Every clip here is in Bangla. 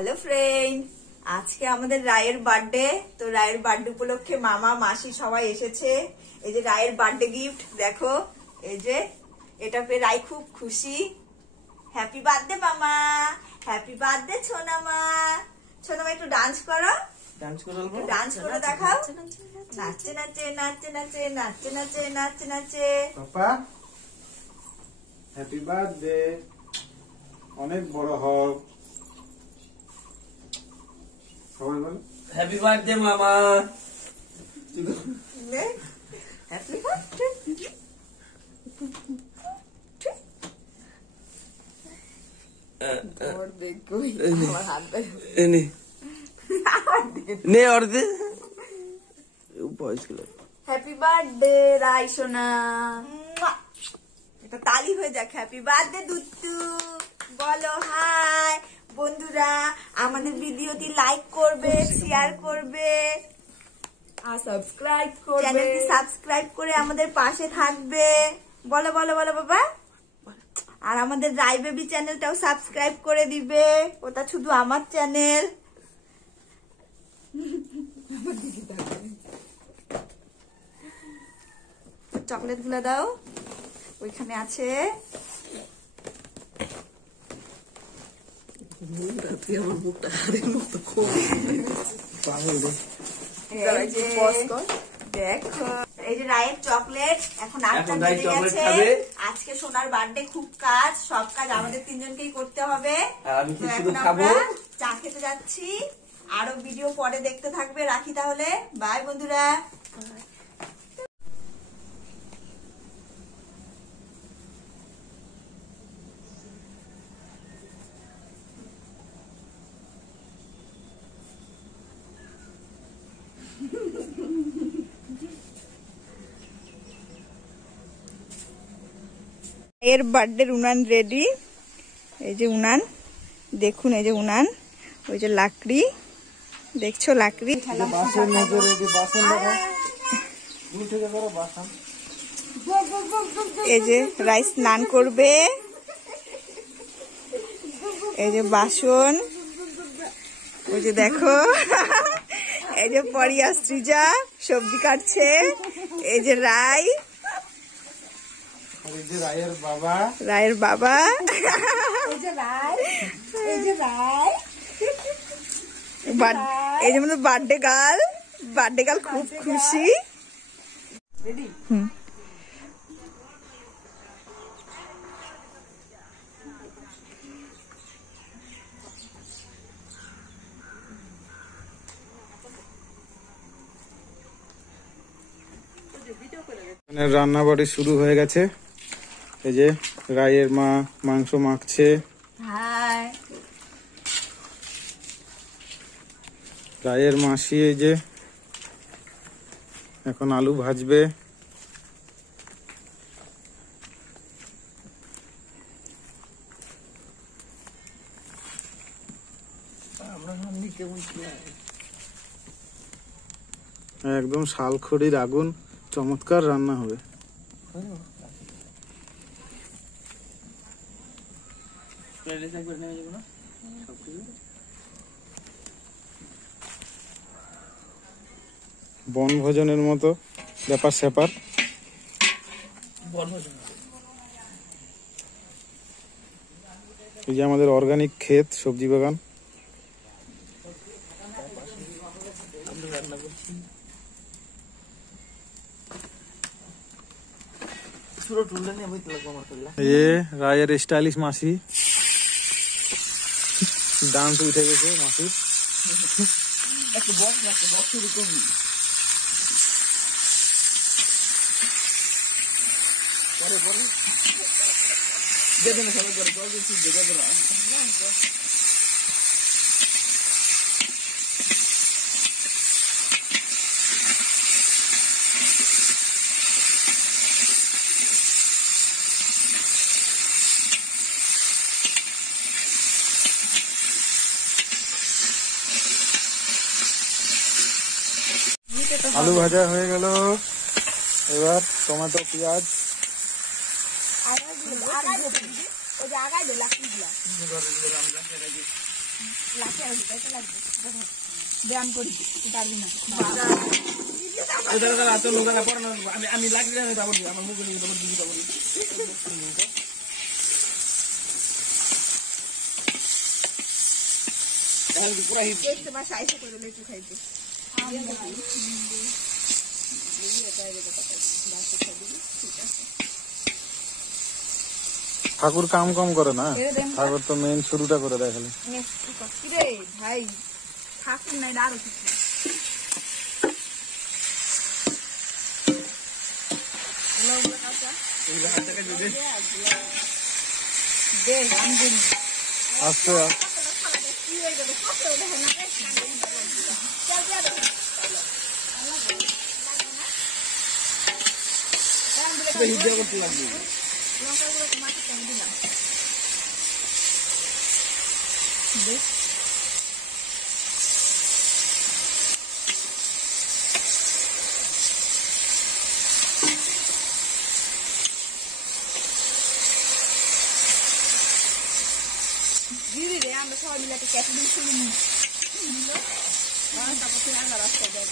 হ্যালো ফ্রেন্ড, আজকে আমাদের রায়ের বার্থডে। তো রায়ের বার্থডে উপলক্ষে মামা মাসি সবাই এসেছে। এই যে রায়ের বার্থডে গিফট দেখো, এই যে এটা পেয়ে রায় খুব খুশি। হ্যাপি বার্থডে মামা, হ্যাপি বার্থডে সোনামা। সোনামা একটু ডান্স করো, ডান্স করে দেখাও। নাচে নাচে নাচে নাচে নাচে নাচে নাচে নাচে। পাপা হ্যাপি বার্থডে, অনেক বড় হও। সবাই বল হ্যাপি বার্থডে মামা। Happy birthday. Happy birthday Rai সোনা। এটা তালি হয়ে যাক। হ্যাপি বার্থডে দুত্তু। বলো হাই বন্ধুরা, আমাদের ভিডিওটি লাইক করবে, শেয়ার করবে আর সাবস্ক্রাইব করবে, চ্যানেলটি সাবস্ক্রাইব করে আমাদের পাশে থাকবে। বলো বলো বলো বাবা। আর আমাদের রাই বেবি চ্যানেলটাও সাবস্ক্রাইব করে দিবে, ওটা শুধু আমার চ্যানেল। চকলেট গুলো দাও, ওইখানে আছে। দেখো এই যে রায়ের চকলেট। এখন আটটা বেজে গেছে। আজকে সোনার বার্থডে, খুব কাজ, সব কাজ আমাদের তিনজনকেই করতে হবে। আমি তো শুধু এখন খাবো, আমরা চা খেতে যাচ্ছি। আরো ভিডিও পরে দেখতে থাকবে। রাখি তাহলে, বাই বন্ধুরা। এর বার্থডে উনান রেডি। এই যে উনান দেখুন, এই যে উনান, ওই যে লাকড়ি দেখছো, লাকড়ি। এই যে রাইস স্নান করবে। এই যে বাসন, ওই যে দেখো। এই যে পরিয়া সৃজা সবজি কাটছে। এই যে রাই, রায়ের বাবা, রায়ের বাবা। এই যে রাই, এই যে রাই, এই যে আমাদের বার্থডে গার্ল, বার্থডে গার্ল খুব খুশি। রান্না বাড়ি শুরু হয়ে গেছে। এই যে রায়ের মা মাংস মাখছে, হাই রায়ের মাসি এই যে এখন আলু ভাজবে। একদম শালখড়ির আগুন, চমৎকার রান্না হবে। বনভোজনের মতো ব্যাপার স্যাপার। এই যে আমাদের অর্গানিক ক্ষেত, সবজি বাগান। এই যে রায়ের স্টাইলিশ মাসি, ডান্স উঠে গেছে মাসি। একটু বক্স শুরু করবি। পরে যেতে না সবাই করে জল দিচ্ছি, যেতে না। আলু ভাজা হয়ে গেল, এবার টমেটো পেঁয়াজ আগাই দে লাকড়ি দিয়া। ব্যায়াম করি পারবি না আমি লাগি আমার মুখ পুরা হিট দেখতে পাস আইসা করে একটু খাইতে ঠাকুর কাম কম করে না, ঠাকুর তো মেইন শুরুটা করে দেখালে। রে ভাই ঠাকুর নাই আরো কিছু আস্তে রে আমরা সবাই মিলে একটা ক্যাটারিং শুরু নিল তারপর থেকে আমরা রাস্তায় যাই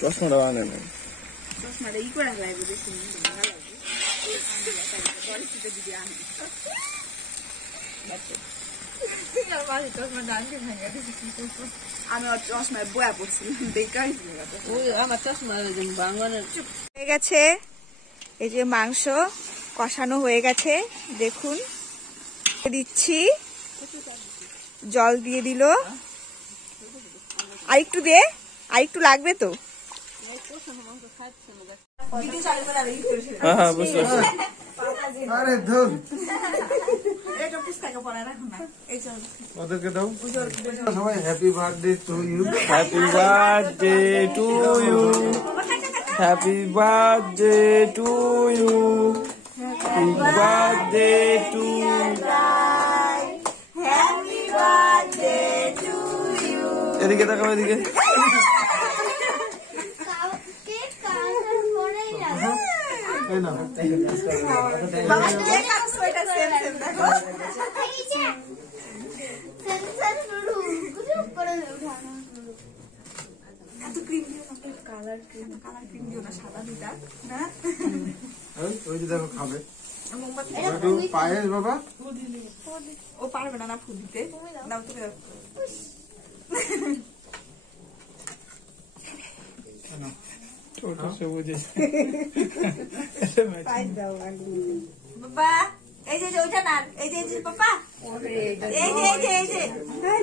চশমাটা আনে না চশমাটা ই করে লাগবে বেশি ভালো আমি ওর চশমায় বয়া পড়ছি বেকার আমার চশমা বাঙানের হয়ে গেছে। এই যে মাংস কষানো হয়ে গেছে, দেখুন দিচ্ছি, জল দিয়ে দিল, আরেকটু দে, আরেকটু লাগবে তো। হ্যাঁ বুঝতে পারছি আরে ধর এটা পুস্তকে পড়া রাখো না, এই চল ওদেরকে দাও সবাই। Happy birthday to you, happy birthday to you, happy birthday to you, happy birthday to happy birthday to you. এদিকে তাকাও এদিকে এই না বাবা তুমি একটা সোয়েটার সেম সেম দেখো এত ক্রিম দিও না, কালার ক্রিম দিও না, সাদা দিটা না। ওই যে দেখো খাবে মোমবাতি একটু পায়েস বাবা। ও পারবে না না ফুল দিতে, দাও তুমি দাও। বাবা এই যে ওইটা না, এই যে পাপা এই যে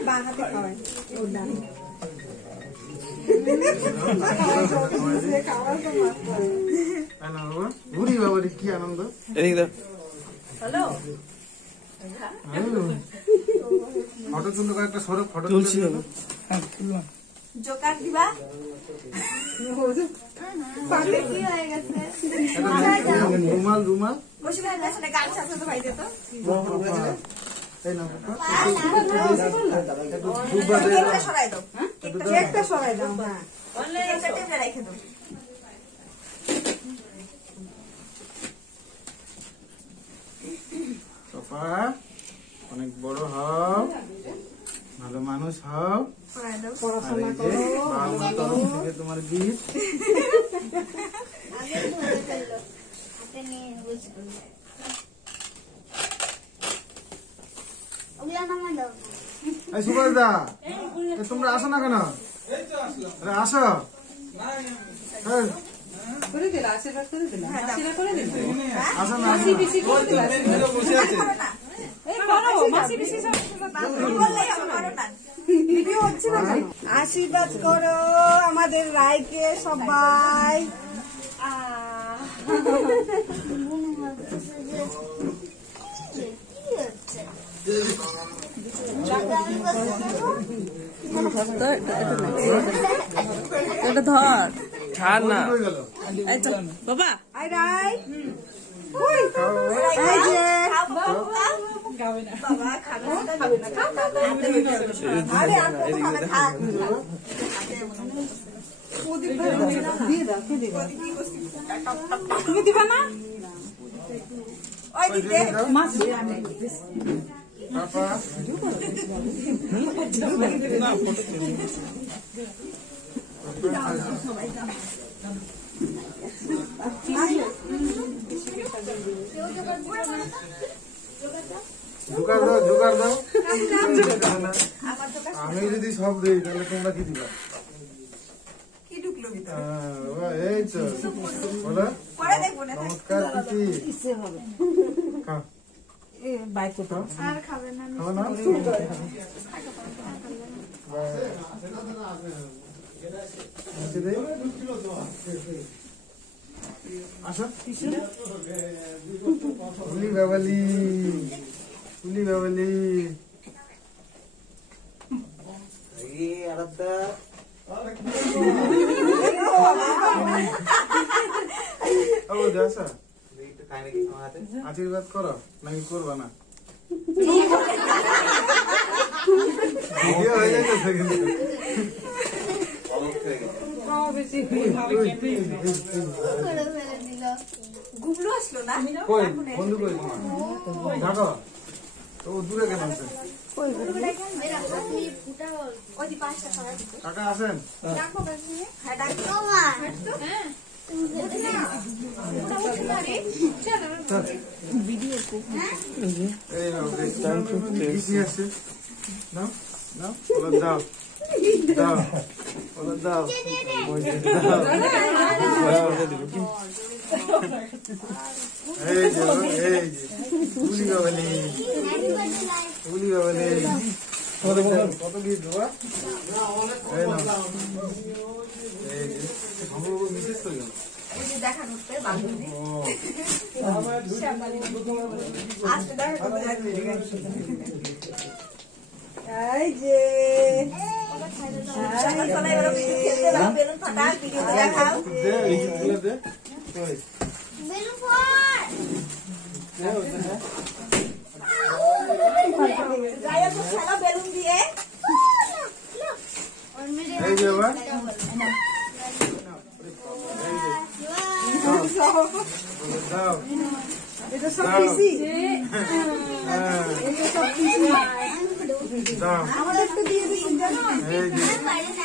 বাঙালি খাওয়ায় ঘুরি বাবা কি আনন্দ। এদিকে দাও হ্যালো ফটো তুলতে কয়েকটা সরব ফটো তুলছি জোকার দিবা রুমাল রুমাল বসে ভাই আসলে গান সাথে তো ভাই দে তো এই না কেকটা সরাই দাও, কেকটা সরাই দাও। কেকটা টেবিলে রেখে দাও। পাপা অনেক বড় হও, ভালো মানুষ হও, সরাই দাও। আর এই যে বাবার তরফ থেকে তোমার গিফট। এই সুভাষ দা তোমরা আসো না কেন? আরে আসো। এই, করে দিল আশীর্বাদ করে দিল আশীর্বাদ করে দিল আসো না বসে আছে। এই করো মাসি বেশি বললেই হবে, করো না। ভিডিও হচ্ছে না কেন? আশীর্বাদ করো আমাদের রায়কে সবাই। এটা ধর ছাড় না হয়ে গেল। বাবা আই রাই এই যে খাও বাবা, বাবা খাবে না, আরে আর কত খাবে, থাক। তুমি দিবা না? ওই দিতে পাপা জোগাড় দাও। আমি যদি সব দিই তাহলে তোমরা কি দিবা? কি ঢুকলো ভিতরে? এই তো বলো। পরে দেখবো না, নমস্কার পিসি। খাও। আর খাবে না। খাও না? আসো। উলি বাবালি, উলি বাবালি। আশীর্বাদ করো নাকি করবা না? ভিডিও হয়ে যাচ্ছে কিন্তু। গুবলু আসলো না? কই বন্ধু কই তোমার? ঢাকা তো দূরে কেন আছে? কাকা আসেন? হ্যাঁ, ডাকো। এই পিসি আসছে। নাও নাও ওলা দাও দাও ওলা দাও এই যে উলি বাবালি, উলি বাবালি। কত গিফট বাবা? এই নাও। এই যে বাবু মিসেস তো গেল। এই যে দেখা করতে বান্ধবী ও আসতে দেখা করতে যাচ্ছে। এই যে সকালবেলা এবার একটু খেলতে দাও, বেলুন ফাটা, ভিডিও দেখাও। দে এই গুলো দে। কই যাই হোক, খেলো বেলুন দিয়ে। এই যে বাবা দাও এটা সব দাও। পিসি, হ্যাঁ, এটা সব পিসি। দাও। আমাদের তো দিয়ে দিচ্ছি জানো? এই যে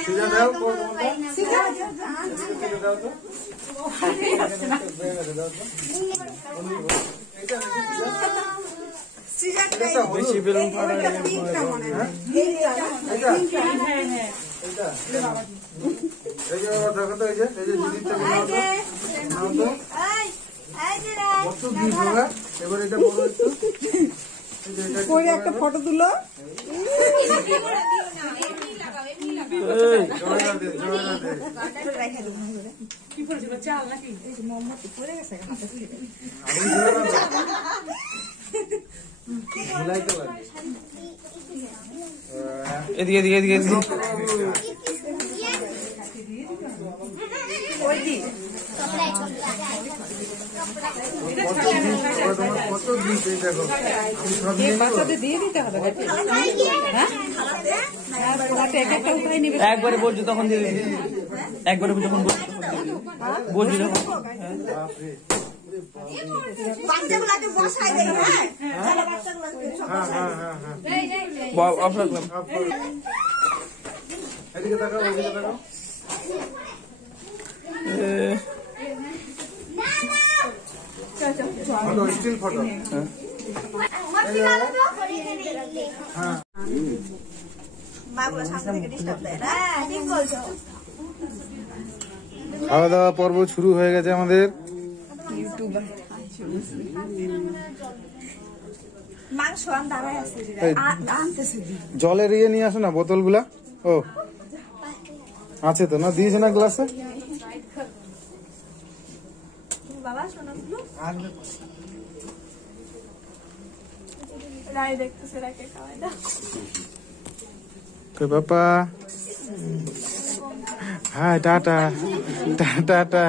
সুজা দাও সিজা, দাও তো। বেশি বেলুন ফাটা পিঙ্কটা মনে হয়। এই যে বাবা দেখো তো, এই যে জিনিসটা নাও তো, নাও তো। কত গিফট বাবা, এবার এটা বড় একটু। এই যে এটা করে একটা ফটো তুলো। জোড়া দে, জোড়া দে। আমি জোড়া না দে। ভুলাইতে লাগে। এদিকে এদিকে এদিকে এদিকে। কত গিফট এই দেখো, আমি সব নিয়ে নেবো। দিয়ে দিতে হবে। একবারে বলছো তখন দিয়ে দিবি। একবারে যখন বলছি তখন বাপরে। বাচ্চাগুলোকে বসাই দেয়, হ্যাঁ? চলো বাচ্চাগুলোকে সব হ্যাঁ বসাই হ্যাঁ দেয়। হ্যাঁ হ্যাঁ অফ রাখলাম। এদিকে তাকাও, এদিকে তাকাও। Photo, still photo. হ্যাঁ মাগুলো সামনে থেকে ডিস্টার্ব দেয় না? হ্যাঁ, ঠিক বলছো। খাওয়া দাওয়া পর্ব শুরু হয়ে গেছে আমাদের। মাংস আন দাঁড়ায় আছে যে। এই আনতেছে। জলের ইয়ে নিয়ে আসো না, বোতলগুলা। ও আছে তো না, দিয়েছে না গ্লাসে? বাবা শোনাগুলো রায় দেখতেছে, রায়কে খাওয়াই দাও। কই বাবা, হাই টাটা টাটা।